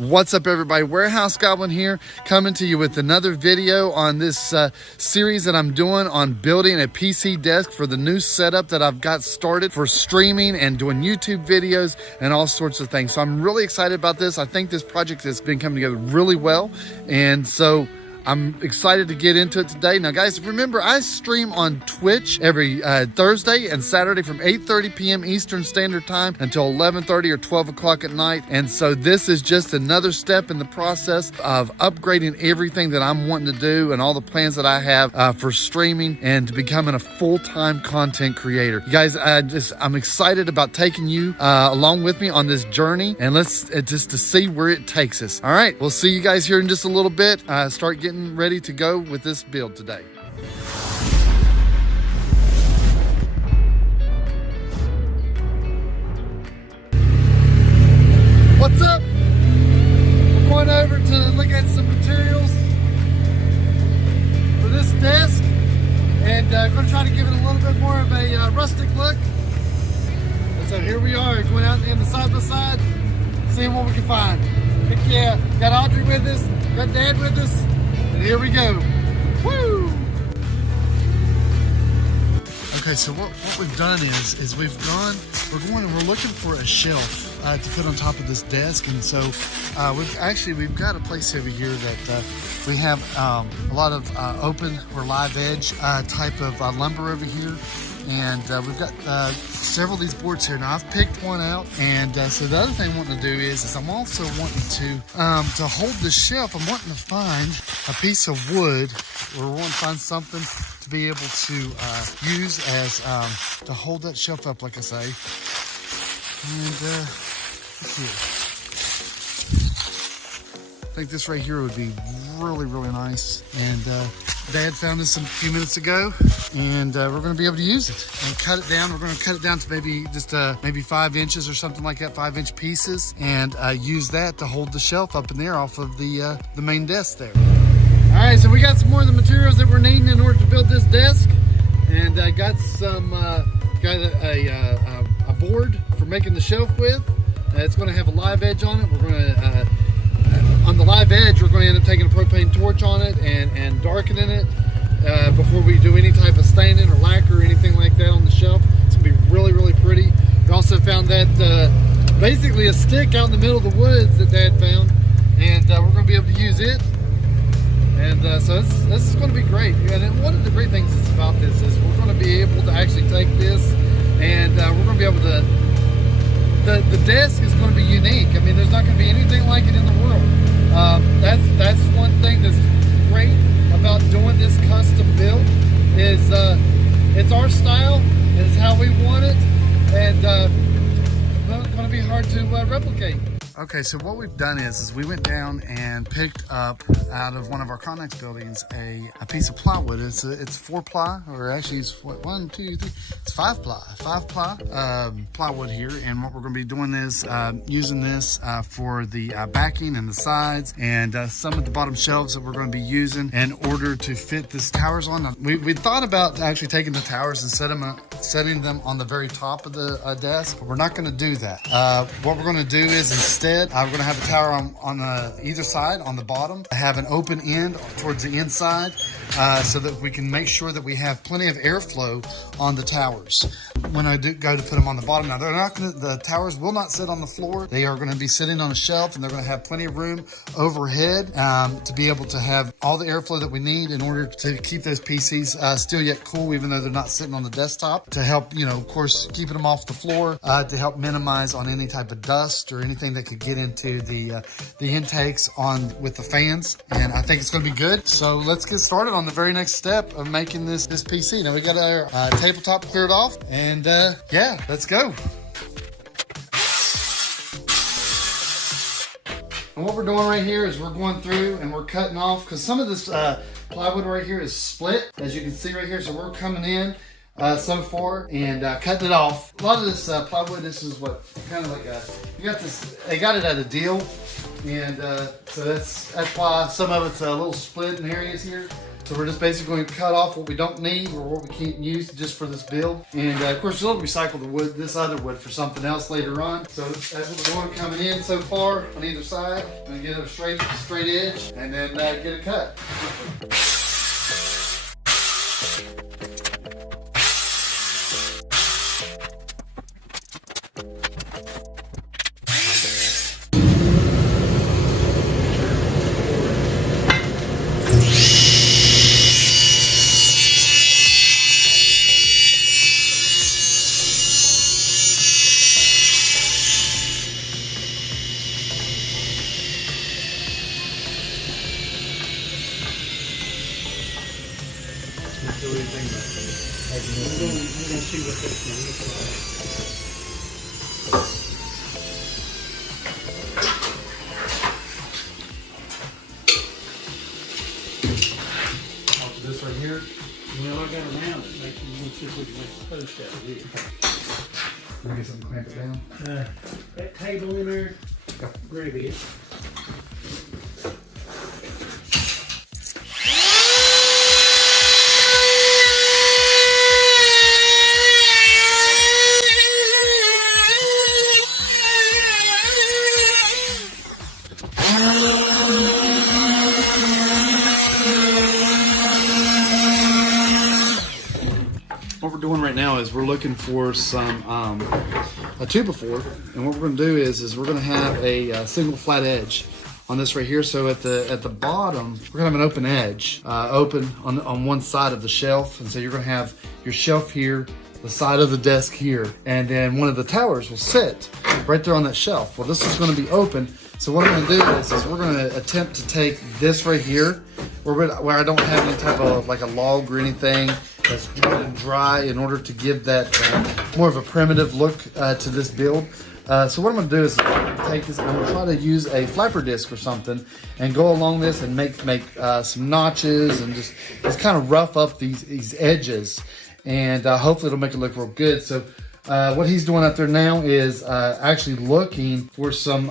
What's up, everybody? Warehouse Goblin here, coming to you with another video on this series that I'm doing on building a PC desk for the new setup that I've got started for streaming and doing YouTube videos and all sorts of things. So I'm really excited about this. I think this project has been coming together really well, and so I'm excited to get into it today. Now, guys, remember, I stream on Twitch every Thursday and Saturday from 8:30 p.m. Eastern Standard Time until 11:30 or 12 o'clock at night. And so this is just another step in the process of upgrading everything that I'm wanting to do and all the plans that I have for streaming and to becoming a full-time content creator. You guys, I'm excited about taking you along with me on this journey, and let's just to see where it takes us. All right, we'll see you guys here in just a little bit. Start getting ready to go with this build today. What's up? We're going over to look at some materials for this desk, and I'm going to try to give it a little bit more of a rustic look. And so here we are, going out in the side by side, seeing what we can find. Heck yeah, got Audrey with us, got Dad with us. Here we go. Woo! Okay, so what we've done is we're looking for a shelf to put on top of this desk, and so we've got a place over here that we have a lot of open or live edge type of lumber over here, and we've got several of these boards here. Now I've picked one out, and so the other thing I'm wanting to do is I'm also wanting to hold this shelf. I'm wanting to find a piece of wood, or we want to find something to be able to use as to hold that shelf up, like I say. And let's see. I think this right here would be really, really nice. And Dad found this a few minutes ago, and we're going to be able to use it and cut it down. We're going to cut it down to maybe just maybe 5 inches or something like that, 5-inch pieces, and use that to hold the shelf up in there off of the main desk there. All right, so we got some more of the materials that we're needing in order to build this desk, and I got some got a board for making the shelf with. It's going to have a live edge on it. We're going to on the live edge, we're going to end up taking a propane torch on it and darkening it before we do any type of staining or lacquer or anything like that on the shelf. It's going to be really, really pretty. We also found that basically a stick out in the middle of the woods that Dad found, and we're going to be able to use it. And so this is going to be great. And one of the great things about this is we're going to be able to actually take this, and we're going to be able to, the desk is going to be unique. I mean, there's not going to be anything like it in the world. That's one thing that's great about doing this custom build is it's our style, it's how we want it, and it's going to be hard to replicate. Okay, so what we've done is we went down and picked up out of one of our Connex buildings a piece of plywood. It's 4-ply, or actually it's what, 1, 2, 3, it's 5-ply plywood here. And what we're going to be doing is using this for the backing and the sides and some of the bottom shelves that we're going to be using in order to fit this towers on. Now, we thought about actually taking the towers and setting them on the very top of the desk, but we're not going to do that. What we're going to do is instead, we're going to have a tower on either side on the bottom. I have an open end towards the inside so that we can make sure that we have plenty of airflow on the towers when I do go to put them on the bottom. Now, the towers will not sit on the floor. They are going to be sitting on a shelf, and they're going to have plenty of room overhead to be able to have all the airflow that we need in order to keep those PCs still yet cool, even though they're not sitting on the desktop, to help, of course, keeping them off the floor, to help minimize on any type of dust or anything that could get into the intakes with the fans. And I think it's going to be good. So let's get started on the very next step of making this PC. Now we got our tabletop cleared off, and yeah, let's go. And what we're doing right here is we're going through and we're cutting off, because some of this plywood right here is split, as you can see right here. So we're coming in so far and cutting it off. A lot of this plywood, this is what kind of like they got it at a deal, and so that's why some of it's a little split in areas here. So we're just basically going to cut off what we don't need or what we can't use just for this build. And of course, we'll recycle the wood, this other wood, for something else later on. So that's what we're doing coming in so far on either side. I'm gonna get a straight edge and then get it cut. This right here. Well, I got around it. Like, we'll see if we can make a post out of it. Let me get something to clamp it down. That table in there, Yep. grab it. What we're doing right now is we're looking for some a 2x4, and what we're going to do is we're going to have a single flat edge on this right here. So at the bottom, we're going to have an open edge, open on one side of the shelf, and so you're going to have your shelf here, the side of the desk here, and then one of the towers will sit right there on that shelf. Well, this is going to be open. So what I'm going to do is we're going to attempt to take this right here, where I don't have any type of like a log or anything that's good and dry, in order to give that more of a primitive look to this build. So what I'm going to do is take this, I'm going to try to use a flapper disc or something and go along this and make some notches and just kind of rough up these edges, and hopefully it'll make it look real good. So what he's doing out there now is actually looking for some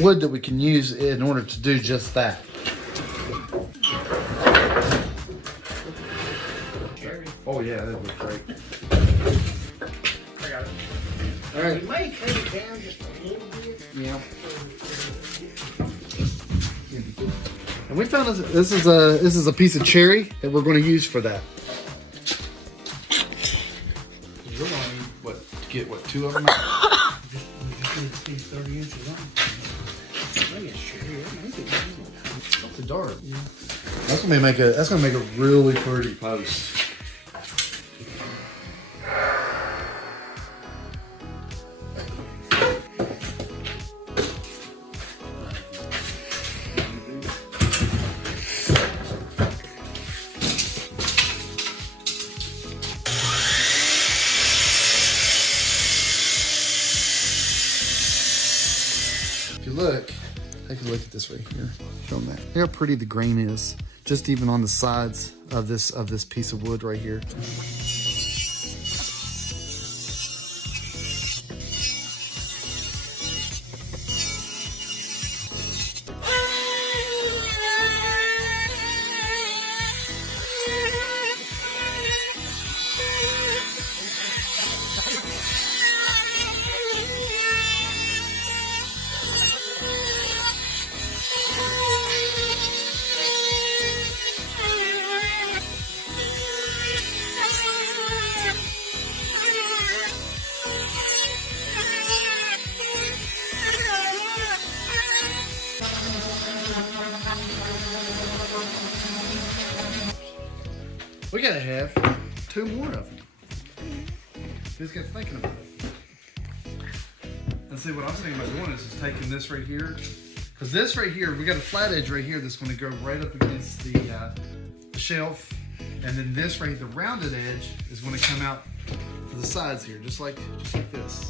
wood that we can use in order to do just that. Oh yeah, that would be great. I got it. All right. We may cut it down just a little bit. Yeah. And we found this is a piece of cherry that we're going to use for that. We're going to need get two of them out? We just need to be 30 inches long. I think it's cherry. I think it's It's dark. Yeah. That's gonna make a really pretty post. If you look, take a look at this right here. Show them that. Look how pretty the grain is, just even on the sides of this piece of wood right here. We gotta have 2 more of them. Just got thinking about it. And see, what I'm thinking about doing is taking this right here, because this right here, we got a flat edge right here that's going to go right up against the shelf, and then this right, the rounded edge, is going to come out to the sides here, just like this. Like this.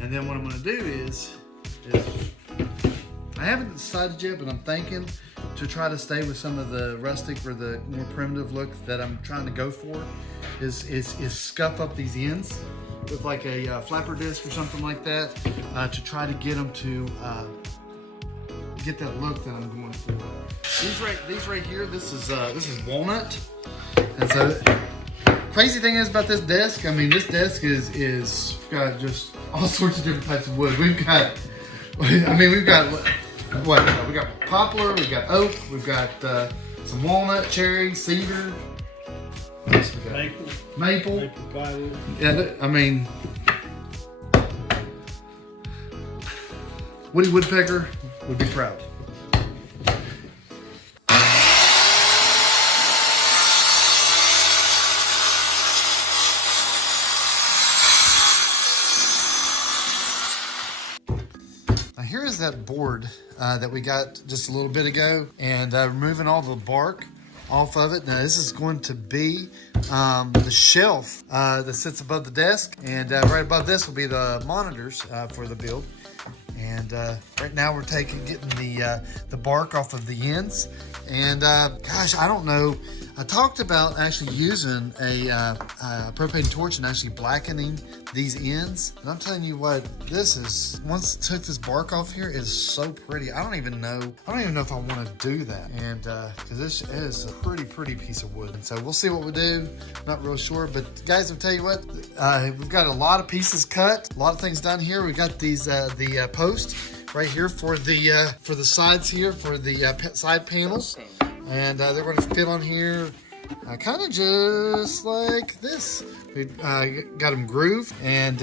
And then what I'm going to do is I haven't decided yet, but I'm thinking to try to stay with some of the rustic or the more primitive look that I'm trying to go for, is scuff up these ends with like a flapper disc or something like that, to try to get them to get that look that I'm going for. These right here, this is walnut. And so, crazy thing is about this desk, I mean, this desk is got just all sorts of different types of wood. We've got what? We got poplar, we got oak, we've got some walnut, cherry, cedar. Maple. Plywood. Yeah, I mean, Woody Woodpecker would be proud. Now here is that board that we got just a little bit ago, and removing all the bark off of it. Now this is going to be the shelf that sits above the desk, and right above this will be the monitors for the build. And right now we're getting the bark off of the ends. And gosh, I don't know. I talked about actually using a propane torch and actually blackening these ends. And I'm telling you what, this is, once I took this bark off here, it is so pretty. I don't even know if I want to do that. And because this is a pretty piece of wood. And so we'll see what we do. Not real sure, but guys, I'll tell you what, we've got a lot of pieces cut, a lot of things done here. We got these the posts right here for the sides here, for the side panels. And they're going to fit on here kind of just like this. We got them grooved, and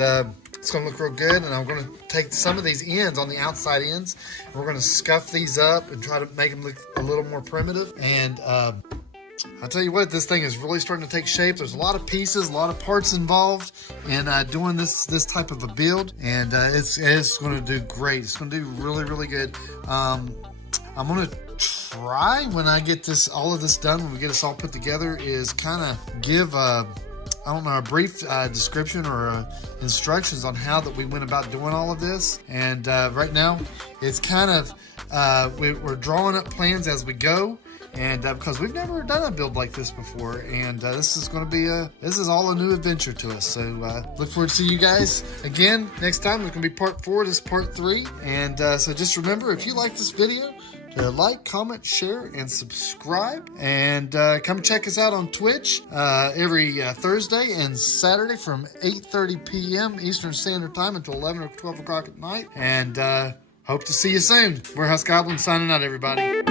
it's going to look real good. And I'm going to take some of these ends on the outside ends, and we're going to scuff these up and try to make them look a little more primitive. And I'll tell you what, this thing is really starting to take shape. There's a lot of pieces, a lot of parts involved in doing this type of a build, and it's going to do great. It's going to do really good. I'm going to try, when I get all of this done, when we get this all put together, is kind of give a brief description or instructions on how that we went about doing all of this. And right now, it's kind of we're drawing up plans as we go. And because we've never done a build like this before, and this is going to be this is all a new adventure to us. So look forward to see you guys again next time. It's going to be part 4. This is part 3. And so just remember, if you like this video, to like, comment, share, and subscribe. And come check us out on Twitch every Thursday and Saturday from 8:30 p.m. Eastern Standard Time until 11 or 12 o'clock at night. And hope to see you soon. Warehouse Goblin signing out, everybody.